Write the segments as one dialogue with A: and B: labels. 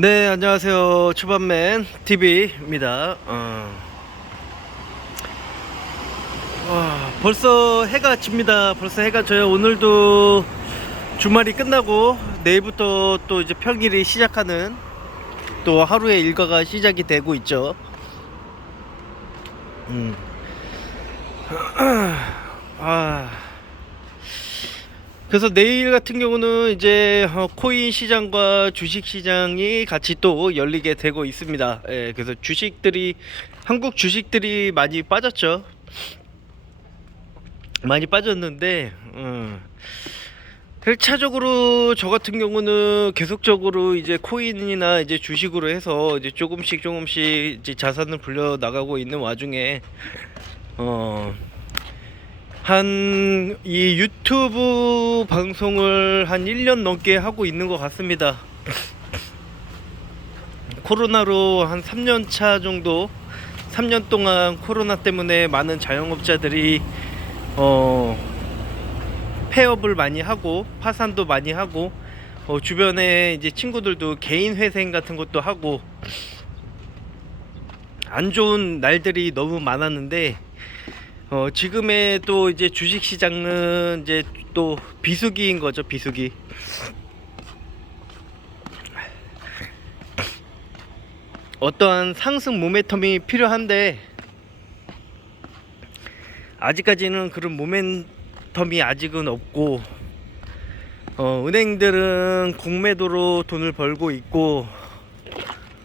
A: 네, 안녕하세요. 초반맨 TV입니다. 어. 와, 벌써 해가 집니다. 벌써 해가 져요. 오늘도 주말이 끝나고 내일부터 또 이제 평일이 시작하는 또 하루의 일과가 시작이 되고 있죠. 음. 아. 그래서 내일 같은 경우는 이제 어, 코인 시장과 주식 시장이 같이 또 열리게 되고 있습니다. 예, 그래서 주식들이 한국 주식들이 많이 빠졌죠. 많이 빠졌는데, 음. 1차적으로 저 같은 경우는 계속적으로 이제 코인이나 이제 주식으로 해서 이제 조금씩 조금씩 이제 자산을 불려 나가고 있는 와중에 어. 한 이 유튜브 방송을 한 1년 넘게 하고 있는 것 같습니다. 코로나로 한 3년 차 정도 3년 동안 코로나 때문에 많은 자영업자들이 어 폐업을 많이 하고 파산도 많이 하고 어 주변에 이제 친구들도 개인 회생 같은 것도 하고 안 좋은 날들이 너무 많았는데 어, 지금의 또 이제 주식 시장은 이제 또 비수기인 거죠, 비수기. 어떠한 상승 모멘텀이 필요한데 아직까지는 그런 모멘텀이 아직은 없고 어, 은행들은 공매도로 돈을 벌고 있고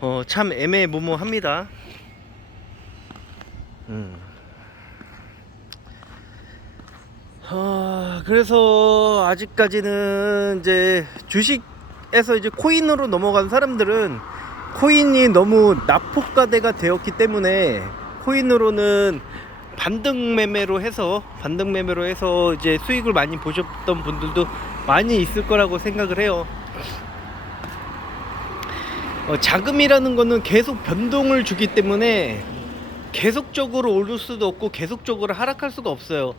A: 어, 참 애매모호합니다. 음. 어, 그래서 아직까지는 이제 주식에서 이제 코인으로 넘어간 사람들은 코인이 너무 낙폭과대가 되었기 때문에 코인으로는 반등 매매로 해서 반등 매매로 해서 이제 수익을 많이 보셨던 분들도 많이 있을 거라고 생각을 해요. 어, 자금이라는 거는 계속 변동을 주기 때문에 계속적으로 오를 수도 없고 계속적으로 하락할 수가 없어요.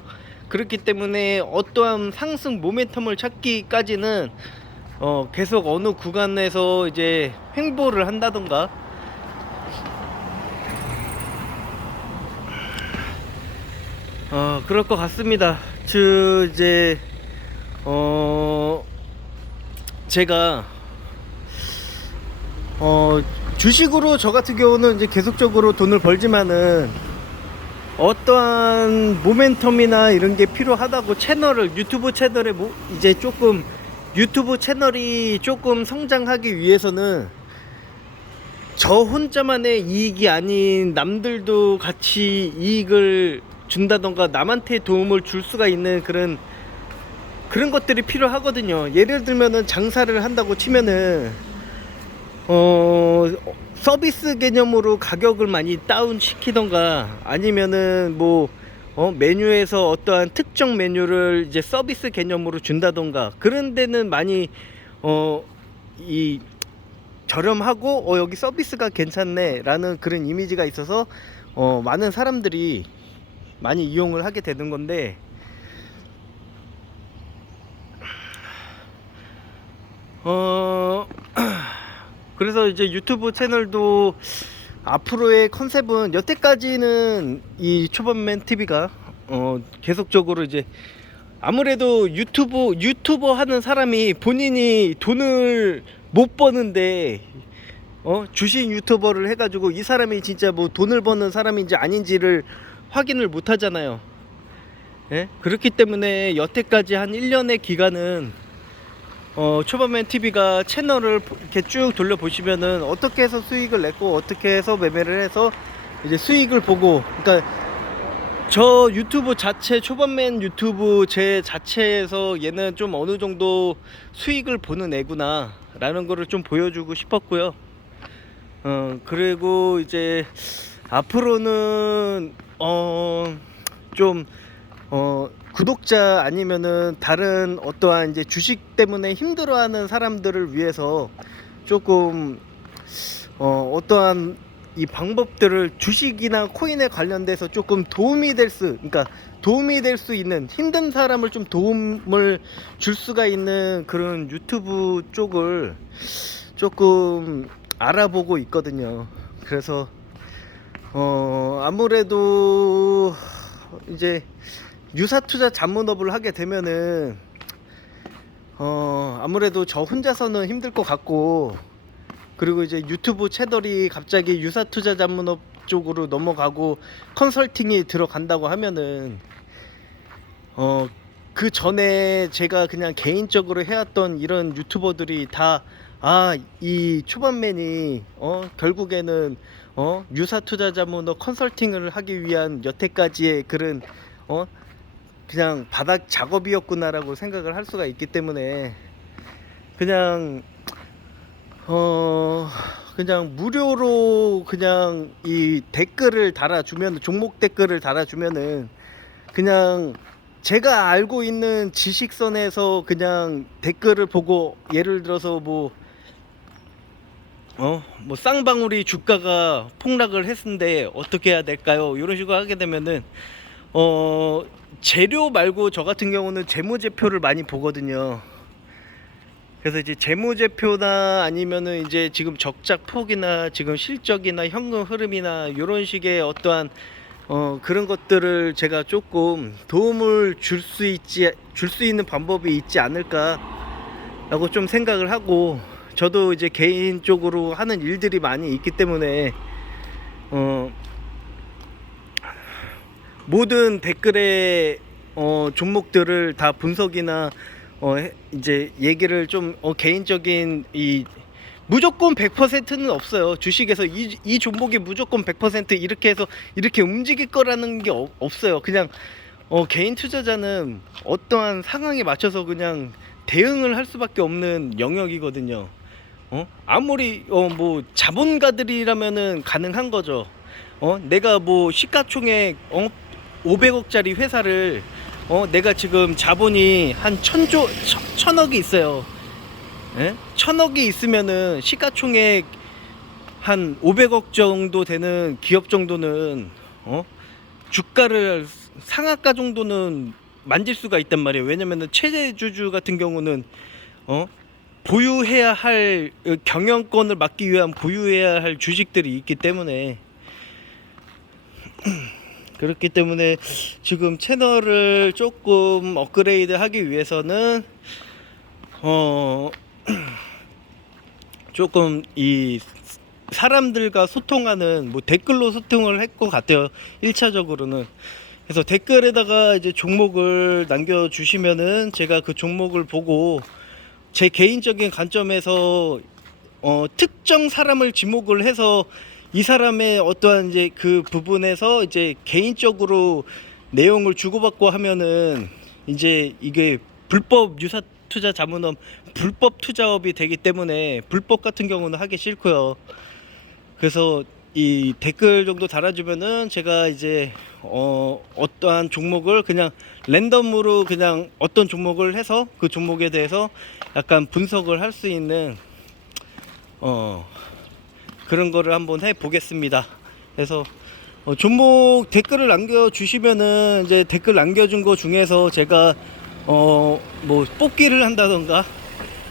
A: 그렇기 때문에 어떠한 상승 모멘텀을 찾기까지는 어 계속 어느 구간에서 이제 횡보를 한다던가 어 그럴 것 같습니다. 즉 이제 어 제가 어 주식으로 저 같은 경우는 이제 계속적으로 돈을 벌지만은 어떠한 모멘텀이나 이런 게 필요하다고 채널을 유튜브 채널에 뭐 이제 조금 유튜브 채널이 조금 성장하기 위해서는 저 혼자만의 이익이 아닌 남들도 같이 이익을 준다던가 남한테 도움을 줄 수가 있는 그런 그런 것들이 필요하거든요. 예를 들면은 장사를 한다고 치면은 어 서비스 개념으로 가격을 많이 다운 시키던가 아니면은 뭐 어, 메뉴에서 어떠한 특정 메뉴를 이제 서비스 개념으로 준다던가 그런 데는 많이 어 이 저렴하고 어 여기 서비스가 괜찮네 라는 그런 이미지가 있어서 어 많은 사람들이 많이 이용을 하게 되는 건데. 어 그래서 이제 유튜브 채널도 앞으로의 컨셉은 여태까지는 이 초반맨 TV가 어 계속적으로 이제 아무래도 유튜브 유튜버 하는 사람이 본인이 돈을 못 버는데 어 주식 유튜버를 해가지고 이 사람이 진짜 뭐 돈을 버는 사람인지 아닌지를 확인을 못 하잖아요. 예? 그렇기 때문에 여태까지 한 1년의 기간은 어, 초반맨 TV가 채널을 이렇게 쭉 돌려보시면은 어떻게 해서 수익을 냈고 어떻게 해서 매매를 해서 이제 수익을 보고 그러니까 저 유튜브 자체 초반맨 유튜브 제 자체에서 얘는 좀 어느 정도 수익을 보는 애구나 라는 거를 좀 보여주고 싶었고요. 어 그리고 이제 앞으로는 어좀 어, 구독자 아니면은 다른 어떠한 이제 주식 때문에 힘들어하는 사람들을 위해서 조금 어, 어떠한 이 방법들을 주식이나 코인에 관련돼서 조금 도움이 될 수, 그러니까 도움이 될 수 있는 힘든 사람을 좀 도움을 줄 수가 있는 그런 유튜브 쪽을 조금 알아보고 있거든요. 그래서 어 아무래도 이제 유사 투자 자문업을 하게 되면은 어 아무래도 저 혼자서는 힘들 것 같고 그리고 이제 유튜브 채널이 갑자기 유사 투자 자문업 쪽으로 넘어가고 컨설팅이 들어간다고 하면은 어 그 전에 제가 그냥 개인적으로 해왔던 이런 유튜버들이 다 아 이 초반맨이 어 결국에는 어 유사 투자 자문업 컨설팅을 하기 위한 여태까지의 그런 어 그냥 바닥 작업이었구나라고 생각을 할 수가 있기 때문에 그냥 어 그냥 무료로 그냥 이 댓글을 달아주면 종목 댓글을 달아주면은 그냥 제가 알고 있는 지식선에서 그냥 댓글을 보고 예를 들어서 뭐 어, 뭐 쌍방울이 주가가 폭락을 했는데 어떻게 해야 될까요? 이런 식으로 하게 되면은 어 재료 말고 저 같은 경우는 재무제표를 많이 보거든요. 그래서 이제 재무제표나 아니면은 이제 지금 적작 폭이나 지금 실적이나 현금 흐름이나 이런 식의 어떠한 어 그런 것들을 제가 조금 도움을 줄 수 있지 줄 수 있는 방법이 있지 않을까라고 좀 생각을 하고 저도 이제 개인적으로 하는 일들이 많이 있기 때문에 어 모든 댓글에 어 종목들을 다 분석이나 어 해- 이제 얘기를 좀 어 개인적인 이 무조건 100%는 없어요. 주식에서 이, 이 종목이 무조건 100% 이렇게 해서 이렇게 움직일 거라는 게 없- 없어요. 그냥 어 개인 투자자는 어떠한 상황에 맞춰서 그냥 대응을 할 수밖에 없는 영역이거든요. 어? 아무리 어 뭐 자본가들이라면은 가능한 거죠. 어? 내가 뭐 시가총액 어 500억짜리 회사를 어 내가 지금 자본이 한 천조 천, 천억이 있어요. 예? 천억이 있으면은 시가총액 한 500억 정도 되는 기업 정도는 어 주가를 상한가 정도는 만질 수가 있단 말이에요. 왜냐면은 최대주주 같은 경우는 어 보유해야 할 어, 경영권을 맡기 위한 보유해야 할 주식들이 있기 때문에 그렇기 때문에 지금 채널을 조금 업그레이드 하기 위해서는 어 조금 이 사람들과 소통하는 뭐 댓글로 소통을 할것 같아요. 1차적으로는. 그래서 댓글에다가 이제 종목을 남겨 주시면은 제가 그 종목을 보고 제 개인적인 관점에서 어 특정 사람을 지목을 해서 이 사람의 어떠한 이제 그 부분에서 이제 개인적으로 내용을 주고받고 하면은 이제 이게 불법 유사 투자 자문업 불법 투자업이 되기 때문에 불법 같은 경우는 하기 싫고요. 그래서 이 댓글 정도 달아주면은 제가 이제 어 어떠한 종목을 그냥 랜덤으로 그냥 어떤 종목을 해서 그 종목에 대해서 약간 분석을 할 수 있는 어 그런 거를 한번 해 보겠습니다. 그래서 어, 종목 댓글을 남겨 주시면은 이제 댓글 남겨준 거 중에서 제가 어 뭐 뽑기를 한다던가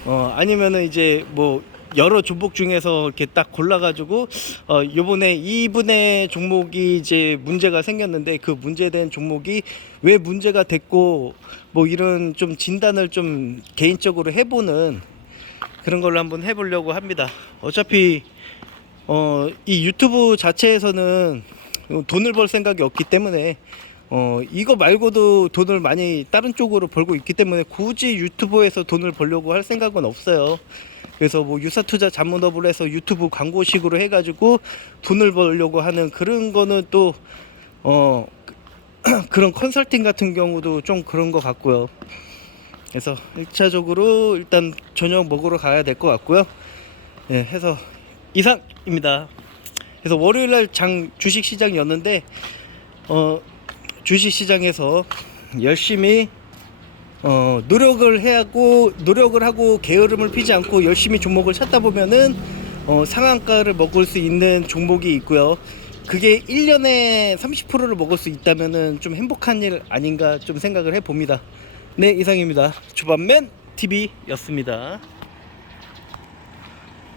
A: 어 아니면은 이제 뭐 여러 종목 중에서 이렇게 딱 골라가지고 어 요번에 이분의 종목이 이제 문제가 생겼는데 그 문제된 종목이 왜 문제가 됐고 뭐 이런 좀 진단을 좀 개인적으로 해보는 그런 걸로 한번 해보려고 합니다. 어차피 어, 이 유튜브 자체에서는 돈을 벌 생각이 없기 때문에 어, 이거 말고도 돈을 많이 다른 쪽으로 벌고 있기 때문에 굳이 유튜브에서 돈을 벌려고 할 생각은 없어요. 그래서 뭐 유사 투자 자문업을 해서 유튜브 광고식으로 해가지고 돈을 벌려고 하는 그런 거는 또 어, 그런 컨설팅 같은 경우도 좀 그런 것 같고요. 그래서 1차적으로 일단 저녁 먹으러 가야 될 것 같고요. 예, 해서 이상입니다. 그래서 월요일 날 장 주식 시장이었는데 어 주식 시장에서 열심히 어 노력을 해야 하고 노력을 하고 게으름을 피지 않고 열심히 종목을 찾다 보면은 어 상한가를 먹을 수 있는 종목이 있고요. 그게 1년에 30%를 먹을 수 있다면은 좀 행복한 일 아닌가 좀 생각을 해 봅니다. 네, 이상입니다. 주반맨 TV였습니다.